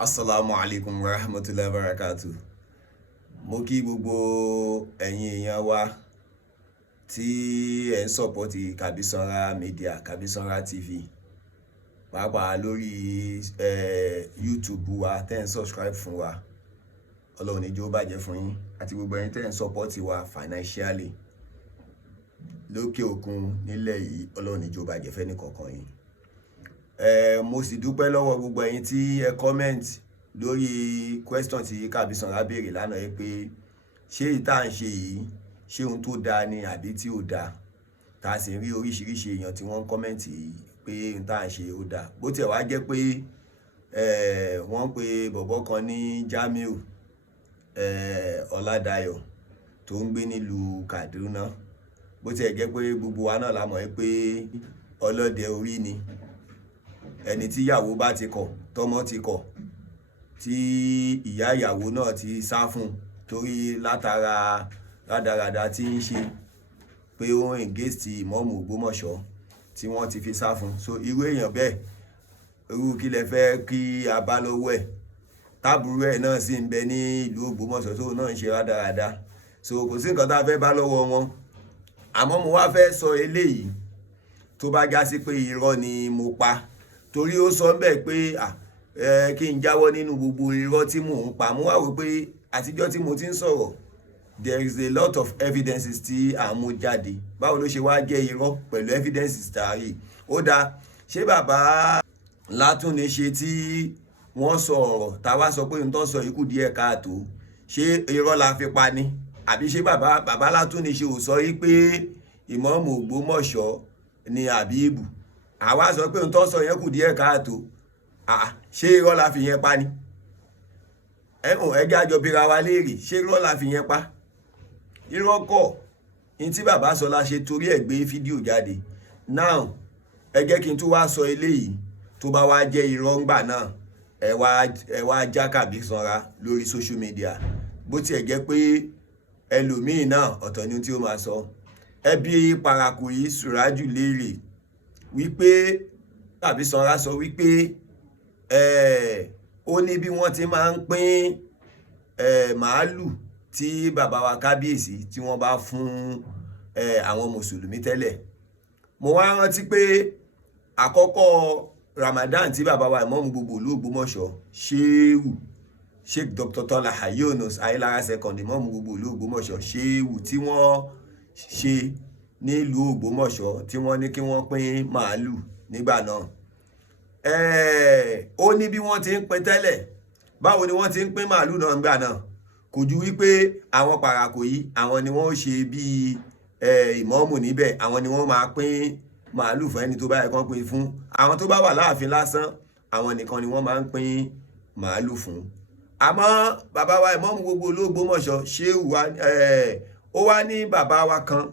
Assalamu alaikum wa rahmatullahi wa barakatuh. Mo kí gbogbo ẹ̀yin èèyàn wa tí ẹ̀ ń sọ́pọ̀tì Kabisonra Media, Kabisonra TV. Pàápàá lórí YouTube wa tẹ́ ń subscribe fún wa. Ọlọ́run ní jẹ́ ó bàjẹ́ fún yín àti gbogbo ẹ̀yin tẹ́ ń sọ́pọ̀tì wa financially. Lókè òkun nílẹ̀ yìí, Ọlọ́run ní jẹ́ ó bàjẹ́ fẹ́ni kọ̀ọ̀kan yín. Mo sì dúpẹ́ lọ́wọ́ gbogbo ẹ̀yin tí ẹ comment lórí question tí Kabisonra béèrè lánàá yìí pé ṣé ìta ń ṣe yìí ṣé ohun tó dáa ni àbí tí ò dáa. Ta sì rí oríṣiríṣi èèyàn tí wọ́n ń comment pé ohun tá à ń ṣe ó dáa. Bó tiẹ̀ wá jẹ́ pé wọ́n pe bọ̀bọ́ kan ní Jamiu Ọládayọ̀ tó ń gbé nílùú Kaduna. Bó tiẹ̀ jẹ́ pé gbogbo wa náà la mọ̀ pé ọlọ́dẹ orí ni. Ẹni tí ìyàwó bá ti kọ̀, tọ́mọ ti kọ̀, tí ìyá ìyàwó náà ti sá fún torí látara rádaràda tí ń ṣe pé ó ń against ìmọ̀ọ́mù Ògbómọ̀ṣọ́ tí wọ́n ti fi sá fún. So irú èèyàn bẹ́ẹ̀, irú kí lẹ fẹ́ kí a bá lọ́wọ́ ẹ̀? Tábùrú ẹ̀ náà sì ń bẹ ní ìlú Ògbómọ̀ṣọ́ tó náà ń ṣe rádaràda. So kò sí nǹkan tá a fẹ́ bá lọ́wọ́ wọn. Àmọ́ mo wá fẹ́ sọ eléyìí tó bá já sí pé irọ́ ni mo pa. Torí ó sọ bẹ́ẹ̀ pé kí n jáwọ́ nínú gbogbo irọ́ tí mò ń pa. Mo wá wò pé àtijọ́ tí mo ti ń sọ̀rọ̀, there is a lot of evidences tí à ń mú jáde. Báwo ló ṣe wá jẹ́ irọ́ pẹ̀lú evidences tààrí? Ó dáa, ṣé bàbá Látúnníṣe tí wọ́n sọ ọ̀rọ̀ tá wá sọ pé n tó sọ ikú díẹ̀ káàtó, ṣé irọ́ la fi pa ni? Àbí ṣé bàbá Látúnníṣe ò sọ yí pé ìmọ̀ọ́mù Ògbómọ̀ṣọ́ ni Àbíbù? Àwa sọ pé n tó sọ yẹn kù díẹ̀ káàtó. Ṣé irọ́ la fi yẹn pa ni? Ẹjẹ́ àjọ bira wa léèrè, ṣé irọ́ la fi yẹn pa? Irọ́ kọ́, in tí bàbá sọ la ṣe torí ẹ̀ gbé fídíò jáde. Now, ẹ jẹ́ kí n tún wá sọ eléyìí tó bá wá jẹ́ irọ́ ńgbà náà, ẹ wá já Kabisonra lórí social media. Bó tiẹ̀ jẹ́ pé ẹlòmíì náà ọ̀tọ̀ ni tí ó máa sọ. Ẹbí Paraku yìí Suraju léèrè wípé Kabisonra sọ wípé ó ní bí wọ́n ti máa ń pín màálù tí bàbá wa kábíyèsí tí wọ́n bá fún àwọn mùsùlùmí tẹ́lẹ̀. Mo wá rántí pé àkọ́kọ́ Ramadan tí bàbá wa ìmọ̀ọ́mù gbogbo ìlú Ògbómọ̀ṣọ́ Sheikh Dr. Tola Yunus Ayélára second ìmọ̀ọ́mù gbogbo ìlú Ògbómọ̀ṣọ́ Shehu tí wọ́n ṣe nílùú Ògbómọ̀ṣọ́ tí wọ́n ní kí wọ́n pín màálù nígbà náà. Ó ní bí wọ́n ti ń pín tẹ́lẹ̀. Báwo ni wọ́n ti ń pín màálù náà nígbà náà? Kò ju wípé àwọn Paraku yìí, àwọn ni wọ́n ó ṣe bí ìmọ̀ọ́mù níbẹ̀. Àwọn ni wọ́n máa pín màálù fún ẹni tó bá yẹ kán pín fún. Àwọn tó bá wà láàfin lásán, àwọn nìkan ni wọ́n máa ń pín màálù fún. Àmọ́ bàbá wa ìmọ̀ọ́mù gbogbo ìlú Ògbómọ̀ṣọ́ Shehu ó wá ní bàbá wa kan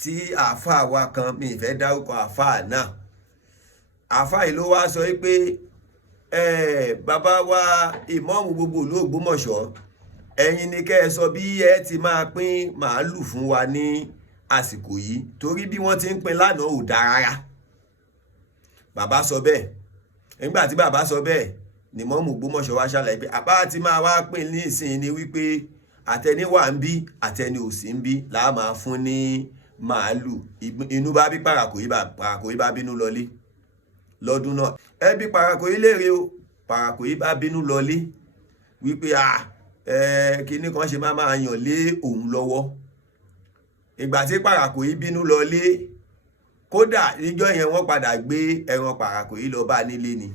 tí àáfàá wa kan, mi ìfẹ́ dárúkọ àáfàá náà. Àáfàá yìí ló wá sọ pé bàbá wa ìmọ̀ọ́mù gbogbo ìlú Ògbómọ̀ṣọ́, ẹ̀yin ni kẹ́ ẹ sọ bí ẹ ti máa pín màálù fún wa ní àsìkò yìí torí bí wọ́n ti ń pín lánàá ò dáa rárá. Bàbá sọ bẹ́ẹ̀. Nígbà tí bàbá sọ bẹ́ẹ̀ ni ìmọ̀ọ́mù Ògbómọ̀ṣọ́ wá ṣàlàyé pé àbá ti máa wá pín ní ìsìn ni wípé àtẹni wà ń bí àtẹni ò sí ń bí là á máa fún ní màálù. Inú bá bí Paraku yìí bá bínú lọlé lọ́dún náà. Ẹbí Paraku yìí léèrè o, Paraku yìí bá bínú lọlé wípé kíní kan ṣe máa yàn lé òun lọ́wọ́. Ìgbà tí Paraku yìí bínú lọlé, kódà níjọ́ yẹn wọ́n padà gbé ẹran Paraku yìí lọ bá nílé ni.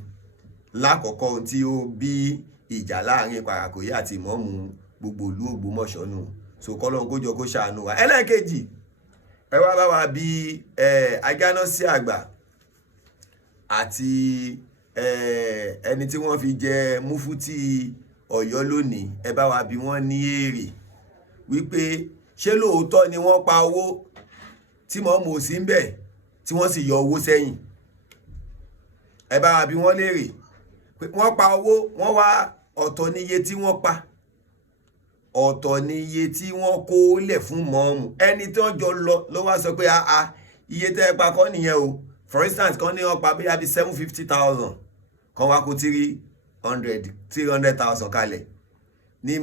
Lákọ̀ọ́kọ́ ohun tí ó bí ìjà láàrin Paraku yìí àti ìmọ̀ọ́mù gbogbo ìlú Ògbómọ̀ṣọ́ nù. So kọ́lọ́run kó jọ kó ṣàánú wa. Ẹlẹ́ẹ̀kejì, ẹ wá bá wa bí Ajánásí àgbà àti ẹni tí wọ́n fi jẹ múfútì Ọ̀yọ́ lónìí, ẹ bá wa bí wọ́n ní èrè wípé ṣé lóòótọ́ ni wọ́n pa owó tí mọ̀ọ́mù ò sí ń bẹ̀ tí wọ́n sì yọ owó sẹ́yìn. Ẹ bá wa bí wọ́n léèrè pé wọ́n pa owó, wọ́n wá ọ̀tọ̀ níye tí wọ́n pa, ọ̀tọ̀ níye tí wọ́n kó lẹ̀ fún mọ̀ọ́mù. Ẹni tí wọ́n jọ lọ wá sọ pé iye tẹ́ ẹ pa kọ́ nìyẹn o. For instance, kan ní wọ́n pa bí i 750,000 kan wá kó 300,000 kalẹ̀ ni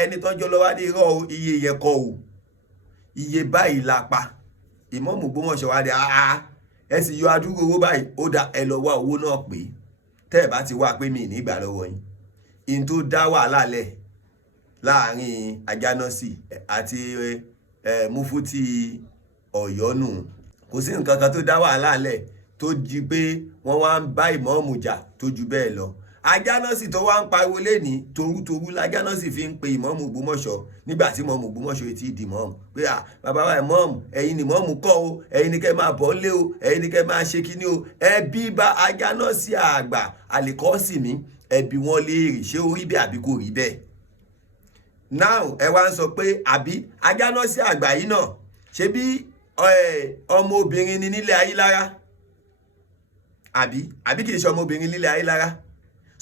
ẹni tọ́jọ́ lọ́wọ́ ní irọ́ iye yẹn kọ́ o iye báyìí la pa ìmáàmù Ògbómọ̀ṣọ́ wá dé ẹ sì yọ adúgbò owó báyìí ó dá ẹ lọ wá owó náà pé tẹ́ ẹ bá ti wá pé mi nígbà lọ́wọ́ yín in tó dá wàhálà lẹ̀ láàrin Ajánásì àti Múfútì Ọ̀yọ́ nù kò sí nǹkan kan tó dá wàhálà lẹ̀ tó jí pé wọ́n wá ń bá ìmáàmù jà tó ju bẹ́ẹ̀ lọ Ajánásì tó wá ń pariwo lẹ́ni torútorú l'Ajánásì fi ń pe ìmáàmù Ògbómọ̀ṣọ́ nígbà tí ìmáàmù Ògbómọ̀ṣọ́ ti di ìmáàmù pé bàbá wa ìmáàmù ẹ̀yin ni ìmáàmù kọ́ o ẹ̀yin ni kẹ́ máa bọ́ lé o ẹ̀yin ni kẹ́ máa ṣe kíní o ẹbí bá Ajánásì àgbà Àlìkọ́sìmí ẹbí wọn léèrè ṣé ó rí bẹ́ẹ̀ àbí kò rí bẹ́ẹ̀ now ẹ wá ń sọ pé àbí Ajánásì àgbà yìí náà ṣe bí ọmọ obìnrin ni nílé Ayílára àbí kì í ṣe ọmọ obìnrin nílé Ayílára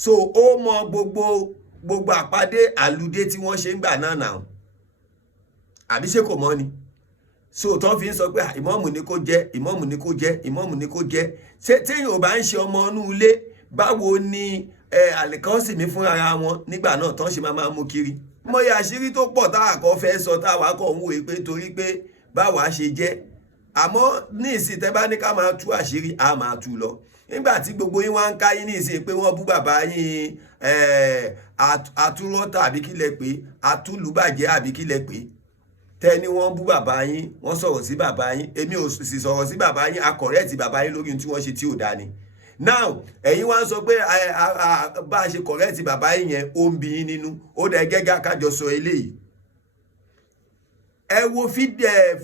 so ó mọ gbogbo àpàdé àlùdé tí wọ́n ṣe ń gbà náà àbí ṣé kò mọ̀ ni so tó fi ń sọ pé ìmáàmù ni kó jẹ́ ìmáàmù ni kó jẹ́ ìmáàmù ni kó jẹ́ ṣé téèyàn ò bá ń ṣe ọmọ inú ilé báwo ni Àlìkọ́sìmí fún ara wọn nígbà náà tán ṣe máa mú kiri mo yà àṣírí tó pọ̀ táwa kọ́ fẹ́ sọ táwa kọ́ ń wòye pé torí pé báwa ṣe jẹ́ àmọ́ ní ìsìn tẹ́ bá ní ká máa tú àṣírí a máa tú lọ nígbà tí gbogbo yín wá ń ká yín ní ìsìn pé wọ́n bú bàbá yín àtúrọ́tà àbí kílẹ̀ pé àtúlùbàjẹ́ àbí kílẹ̀ pé tẹ́ ni wọ́n bú bàbá yín wọ́n sọ̀rọ̀ sí bàbá yín èmi ò sì sọ̀rọ̀ sí bàbá yín akọ̀rẹ́ẹ̀tì bàbá yín lórí tí wọ́n ṣe tí ò dá ni now ẹ̀yin wá ń sọ pé bá a ṣe kọ̀rẹ́ẹ̀tì bàbá yín yẹn ó ń bí yín nínú ó dẹ̀ gẹ́gẹ́ kájọ sọ eléyìí ẹ wo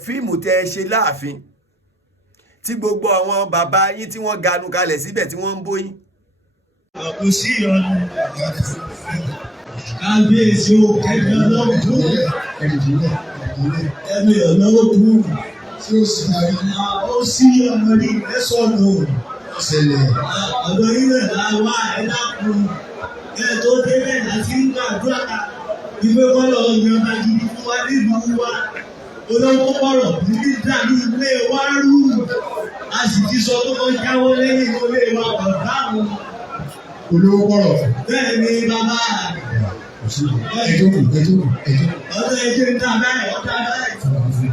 fíìmù tẹ́ ẹ ṣe láàfin tí gbogbo àwọn bàbá yín tí wọ́n ganu kalẹ̀ síbẹ̀ tí wọ́n ń bóyín. kò sí ọ̀nà kábíyèsí o ẹ̀mí ọlọ́run tó ẹ̀mí ọlọ́run tó tí ó sì máa ó sí ọmọ ní ẹ̀sọ́nù ṣẹlẹ̀ ọ̀dọ̀ ilẹ̀ làwọn ẹ̀dákun ẹ̀ tó débẹ̀ láti ń gbàdúrà ìwé kọ́lọ̀ ọ̀gbìn gidi fún wa nílùú wa olówó pọ̀rọ̀ níbi dàbí ilé wa rú a sì ti sọ tó kọ́ jáwọ́ lẹ́yìn ilé wa ọ̀dà àwọn olówó pọ̀rọ̀. Bẹ́ẹ̀ ni bàbá ẹjọ́kù. ọ̀dọ̀ ẹjẹ́ ń dá báyìí ọ̀dà báyìí.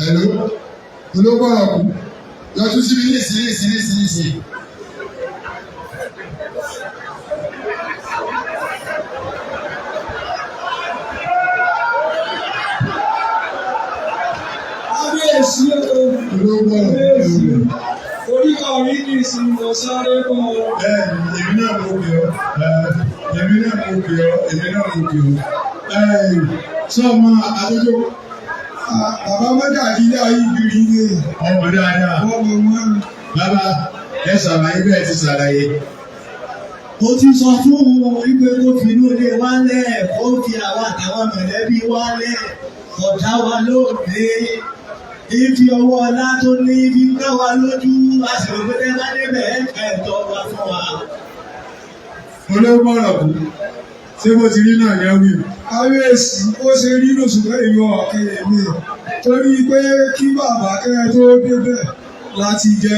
Hello, olówó pọ̀rọ̀ kù yọjú sí mi nísìnyí. Kábíyèsí oríkọ̀ orí ní ìsinmi sáré bọ̀. Bẹ́ẹ̀ni, èmi náà mo pè ọ́. Sọ́ọ̀mọ àdójó. Bàbá mẹ́ta ilé ayé ìbírí ilé. Ọmọ dáadáa. Ọmọ wọn. Bàbá ẹ ṣàlàyé bẹ́ẹ̀ ti ṣàlàyé. Mo ti sọ fún wọn wípé kó fi inú ilé wa lẹ̀, kó fi àwa àtàwọn mọ̀lẹ́bí wa lẹ̀, ọ̀dá wa lóde. Ibi ọwọ́ ọlá tó ní ibi náà wá lójú, a sì rò pé tẹ́lá débẹ̀ ẹ̀tọ́ wa fún wa. Olówó pọ̀rọ̀ kù. Ṣé mo ti rí náà ní ọ̀wì? Kábíyèsí ó ṣe rí lòṣùpẹ́ ìlú ọ̀kẹ́ mi torí pé kí bàbá kẹ́rẹ́ tó débẹ̀ láti jẹ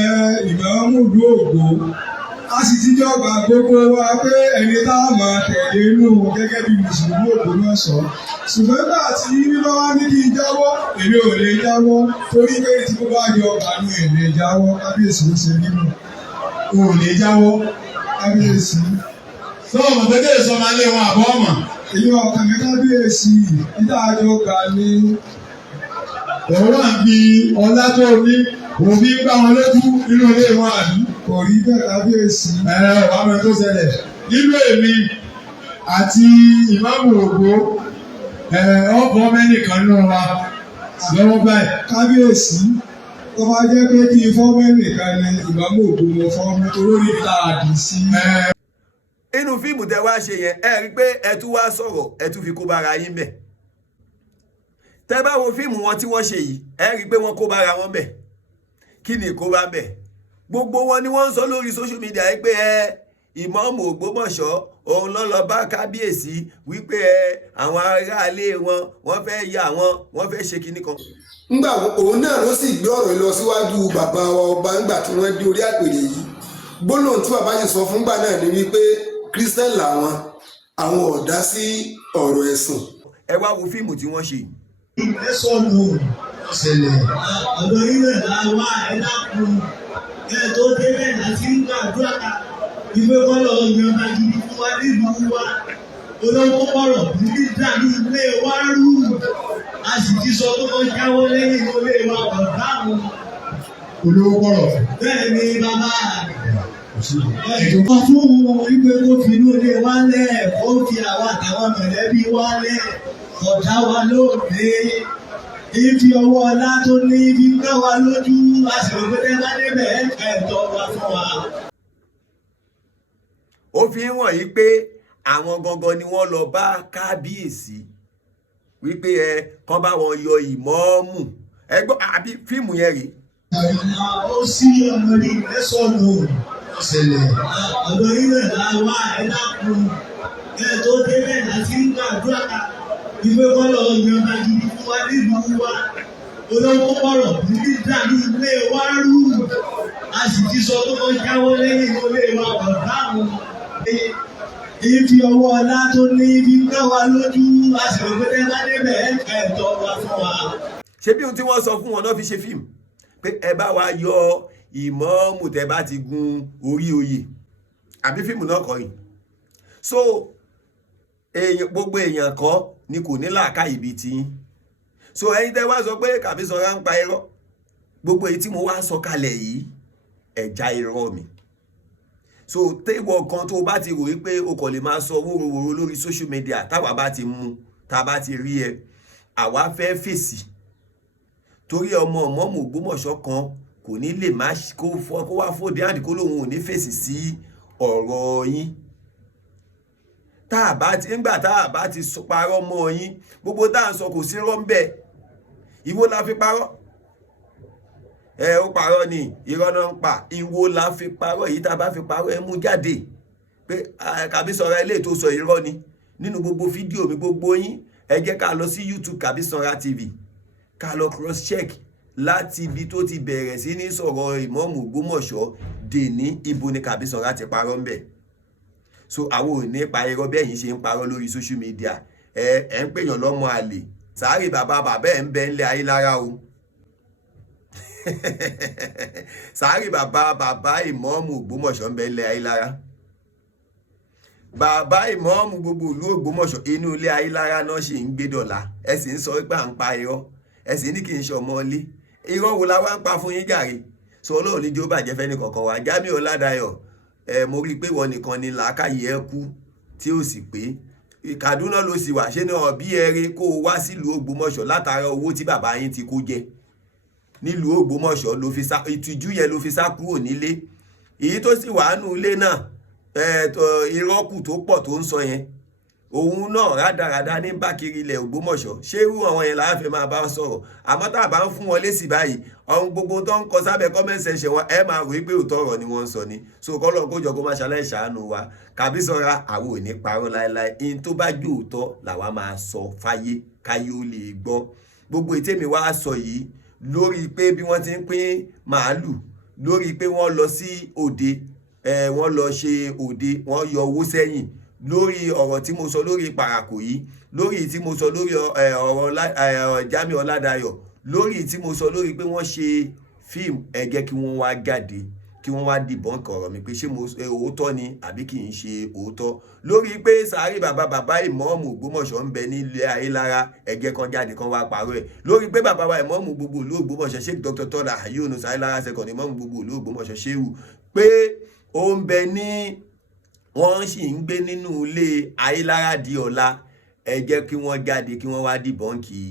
ìmáàmù ìlú Ògbó. A sì ti jọba gbogbo wa pé ẹni tá a máa tẹ̀lé inú gẹ́gẹ́ bí Mùsùlùmí Ògbómọ̀ṣọ́. Ṣùgbọ́n nígbà tí bíbá wá ní kí n jáwọ́, èmi ò lè jáwọ́ torí pé tí mo bá yọ ọ̀gá mi ò lè jáwọ́. Kábíyèsí ló ṣe rí nù. O ò lè jáwọ́. Kábíyèsí. Sọ́ọ̀mù pété sọ máa lé wọn àbọ̀ ọmọ. Èyí ọkàn mi kábíyèsí ìdájọ́ gbà ní. Òun náà fi ọlá tó ní òbí gbá wọn lójú nínú ilé wọn àbí. Kò rí bẹ́ẹ̀ kábíyèsí. Wàá mọ tó ṣẹlẹ̀. Nínú èmi àti ìmáàmù Ògbó ọ̀pọ̀ mẹ́nìkan nínú wa lọ́wọ́ báyìí. Kábíyèsí tó bá jẹ́ pé kí n fọ́ mẹ́nìkan ni ìmáàmù Ògbó mo fọ́ mi torí orí ta àdì sí. Inú fíìmù tẹ wá ṣe yẹn ẹ rí pé ẹ tún wá sọ̀rọ̀ ẹ tún fi kó bára yín bẹ̀. Tẹ bá wo fíìmù wọn tí wọ́n ṣe yìí ẹ rí pé wọ́n kó bára wọn bẹ̀. Kí ni kó bá bẹ̀? Gbogbo wọn ni wọ́n ń sọ lórí social media yìí pé ìmáàmù Ògbómọ̀ṣọ́ òun ló lọ bá kábíyèsí wípé àwọn aráalé wọn wọ́n fẹ́ ya wọ́n fẹ́ ṣe kinní kan. ńgbà òun náà ló sì gbé ọ̀rọ̀ lọ síwájú bàbá wa ọba ńgbà tí wọ́n dé orí àpèrè yìí gbólóhùn tí bàbá yìí sọ fúngbà náà ni wípé Christian làwọn àwọn ò dá sí ọ̀rọ̀ ẹ̀sìn. ẹ wá wo fíìmù tí wọ́n ṣe. ìfẹsọ̀nù ṣẹlẹ̀ ọ̀dọ̀ ilẹ̀ làwa ẹ̀dá kun ẹ̀ tó débẹ̀ láti ń gbàdúrà ìwé kọ́lọ̀ ìjọba gidi fún wa nílùú wa olówó kọ̀rọ̀ níbi dàbí ilé wa rú a sì ti sọ pé wọ́n jáwọ́ lẹ́yìn ilé wa ọ̀dà àwọn. olówó kọ̀rọ̀ bẹ́ẹ̀ ni bàbá ìjọba fún wípé kó fi inú ilé wa lẹ̀ kó fi àwa àtàwọn mọ̀lẹ́bí wa lẹ̀ ọ̀dà wa lóde ìfi ọwọ́ ọlá tó ní ibi náà wa lójú a sì rò pé tẹ́lá débẹ̀ ẹ̀tọ́ wa fún wa. ó fi ń wọ̀nyí pé àwọn gangan ni wọ́n lọ bá kábíyèsí wípé kán bá wọn yọ ìmáàmù ẹgbọ́n àbí fíìmù yẹn rèé. ó sí ọmọdé ìfẹsọ̀nù ṣẹlẹ̀ ọ̀dọ̀ ilẹ̀ làwa ẹ̀dá kun ẹ̀ tó débẹ̀ láti ń gbàdúrà ìwé kọ́lọ̀ ìjọba gidi fún wa nílùú wa olówó kọ̀rọ̀ níbi dàbí ilé wa rú a sì ti sọ pé wọ́n jáwọ́ lẹ́yìn ilé wa ọ̀dà àwọn. ìfi ọwọ́ ọlá tó ní ibi náà wa lójú a sì rò pé tẹ́lá débẹ̀ ẹ̀tọ́ wa fún wa. ṣé bí ohun tí wọ́n sọ fún wọn náà fi ṣe fíìmù pé ẹ bá wa yọ ìmáàmù tẹ́ bá ti gun orí oyè àbí fíìmù náà kọ́ yìí. so gbogbo èèyàn kọ́ ni kò ní làákàyè ibi tí yín. so ẹ̀yin tẹ́ wá sọ pé Kàbísọ́lá ń pa irọ́ gbogbo èyí tí mo wá sọ kalẹ̀ yìí ẹ̀já irọ́ mi. so téwọ̀ kan tó bá ti rò wípé o kò lè máa sọ wóróworó lórí social media táwa bá ti mú tá a bá ti rí ẹ àwa fẹ́ fèsì torí ọmọ Ìmáàmù Ògbómọ̀ṣọ́ kan kò ní lè má kó wá fòdì àǹdí kó lóun ò ní fèsì sí ọ̀rọ̀ yín nígbà tá a bá ti parọ́ mọ́ yín gbogbo tá à ń sọ kò sí rọ́ńbẹ́ ìwọ la fi parọ́ ó parọ́ ni irọ́ náà ń pa ìwọ la fi parọ́ èyí tá a bá fi parọ́ ẹ mú jáde pé Kàbísọ́lá eléyìí tó sọ irọ́ ni nínú gbogbo fídíò mi gbogbo yín ẹ jẹ́ ká lọ sí YouTube Kàbísọ́lá TV ká lọ cross check láti ibi tó ti bẹ̀rẹ̀ sí ní sọ̀rọ̀ Ìmáàmù Ògbómọ̀ṣọ́ dè ní ibo ni Kàbísọ́lá ti parọ́ ń bẹ̀. so àwọn ò ní pa irọ́ bẹ́ẹ̀ yín ṣe ń parọ́ lórí social media ẹ̀ ń pèèyàn lọ́mọ àlè sàárè bàbá ẹ̀ ń bẹ ńlẹ̀ ayé lára o sàárè bàbá Ìmáàmù Ògbómọ̀ṣọ́ ń bẹ ńlẹ̀ ayé lára bàbá Ìmáàmù gbogbo ìlú Ògbómọ̀ṣọ́ inú ilé ayé lára náà ṣì ń gbé dọ̀la ẹ sì ń sọ pé à ń pa irọ́ ẹ sì ní kí n ṣe ọmọ ilé irọ́ wo la wá ń pa fún yín jàre sọ Ọlọ́run ní jó bàjẹ́ fẹ́ni kankan wá Jamiu Ọládayọ̀ mo rí i pé wọn nìkan ni làákàyè ẹ kú tí ó sì pé Kaduna ló sì wà ṣé ní ọbí ẹrẹ kó o wá sílùú Ògbómọ̀ṣọ́ látara owó tí bàbá yín ti kó jẹ nílùú Ògbómọ̀ṣọ́ ló fi sá ìtìjú yẹn ló fi sá kúrò nílé èyí tó sì wà nù ilé náà irọ́ kù tó pọ̀ tó ń sọ yẹn òun náà rádaràda ní bákiri ilẹ̀ Ògbómọ̀ṣọ́ ṣé irú àwọn yẹn láà fẹ́ máa bá sọ̀rọ̀ àmọ́ tá a bá ń fún wọn lésì báyìí ọ̀hún gbogbo tó ń kọ sábẹ́ comment section wọn ẹ máa rò pé òótọ́ ọ̀rọ̀ ni wọ́n ń sọ ni so kọ́lọ́ kójọ kó má ṣaláì ṣàánú wa Kàbísọ́lá àwọn ò ní parọ́ láéláé in tó bá jó òótọ́ làwa máa sọ fáyé káyé ó lè gbọ́ gbogbo ètèmi wá sọ yìí lórí pé bí wọ́n ti ń pín màálù lórí pé wọ́n lọ sí òde wọ́n lọ ṣe òde wọ́n yọ owó sẹ́yìn lórí ọ̀rọ̀ tí mo sọ lórí Parakò yìí lórí tí mo sọ lórí ọ̀rọ̀ Jamiu Ọládayọ̀ lórí tí mo sọ lórí pé wọ́n ṣe fíìmù ẹ jẹ́ kí wọ́n wá jáde kí wọ́n wá dìbọn kọ̀rọ̀ mi pé ṣé òótọ́ ni àbí kì í ṣe òótọ́ lórí pé sàárè bàbá Ìmáàmù Ògbómọ̀ṣọ́ ń bẹ nílé ayé lára ẹ jẹ́ kan jáde kan wá parọ́ ẹ̀ lórí pé bàbá wa Ìmáàmù gbogbo ìlú Ògbómọ̀ṣọ́ Sheikh Dr. Tola Yunus Ayélára second Ìmáàmù gbogbo ìlú Ògbómọ̀ṣọ́ Shehu pé ó ń bẹ ní wọ́n sì ń gbé nínú ilé Ayélára di ọ̀la ẹ jẹ́ kí wọ́n jáde kí wọ́n wá dìbọ́ǹkì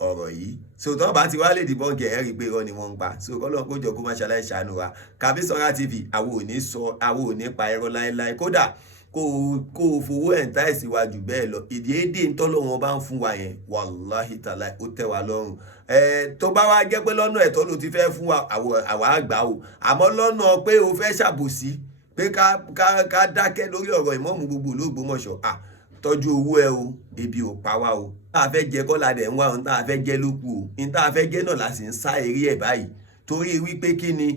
ọ̀rọ̀ yìí so tó bá ti wá lè dìbọ́ǹkì ẹ̀ rí i pé irọ́ ni wọ́n ń pa so kọ́lọ́ kó jọ kó má ṣaláì ṣàánú wa Kàbísọ́lá TV àwọn ò ní pa irọ́ láéláé kódà kó o fowó ẹ̀ ń tá ìsíwájú bẹ́ẹ̀ lọ ìdí èdè ń tọ́lọ́ wọn bá ń fún wa yẹn wàláhì tàlá ó tẹ́ wa lọ́rùn tó bá wá jẹ́ pé lọ́nà ẹ̀tọ́ ló ti fẹ́ fún wa àwa àgbà o àmọ́ lọ́nà pé o fẹ́ ṣàbòsí pé ká dákẹ́ lórí ọ̀rọ̀ ìmáàmù gbogbo ìlú Ògbómọ̀ṣọ́ tọ́jú owó ẹ o ebi ò pa wá o tá a fẹ́ jẹ kọ́lá dẹ̀ ń wá ohun tá a fẹ́ jẹ ló kù o ohun tá a fẹ́ jẹ náà la sì ń sá eré ẹ̀ báyìí torí wípé kí ni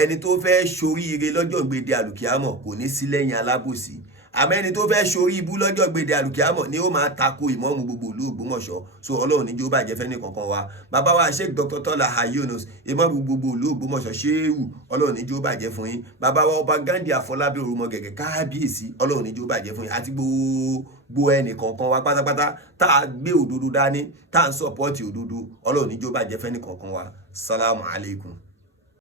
ẹni tó fẹ́ ṣoríire lọ́jọ́ gbèdé àlùkìámọ̀ kò ní sí lẹ́yìn alábòsí àmọ́ ẹni tó fẹ́ ṣorí ibú lọ́jọ́ gbèdé àlùkìámọ̀ ni ó máa tako ìmáàmù gbogbo ìlú Ògbómọ̀ṣọ́ so ọlọ́run níjó bàjẹ́ fẹ́ ní kankan wa bàbá wa Sheikh Dr. Tola Yunus ìmáàmù gbogbo ìlú Ògbómọ̀ṣọ́ ṣéwù ọlọ́run níjó bàjẹ́ fún yín bàbá wa ọba Ghandi Afọlábí Orúmọ Gẹ̀gẹ̀ kábíyèsí ọlọ́run níjó bàjẹ́ fún yín àti gbogbo ẹnì kankan wa pátápátá tá a gbé òdodo dání tá a ń sọpọ́ọ̀tì òdodo ọlọ́run níjó bàjẹ́ fẹ́ ní kankan wa salamu alaikum.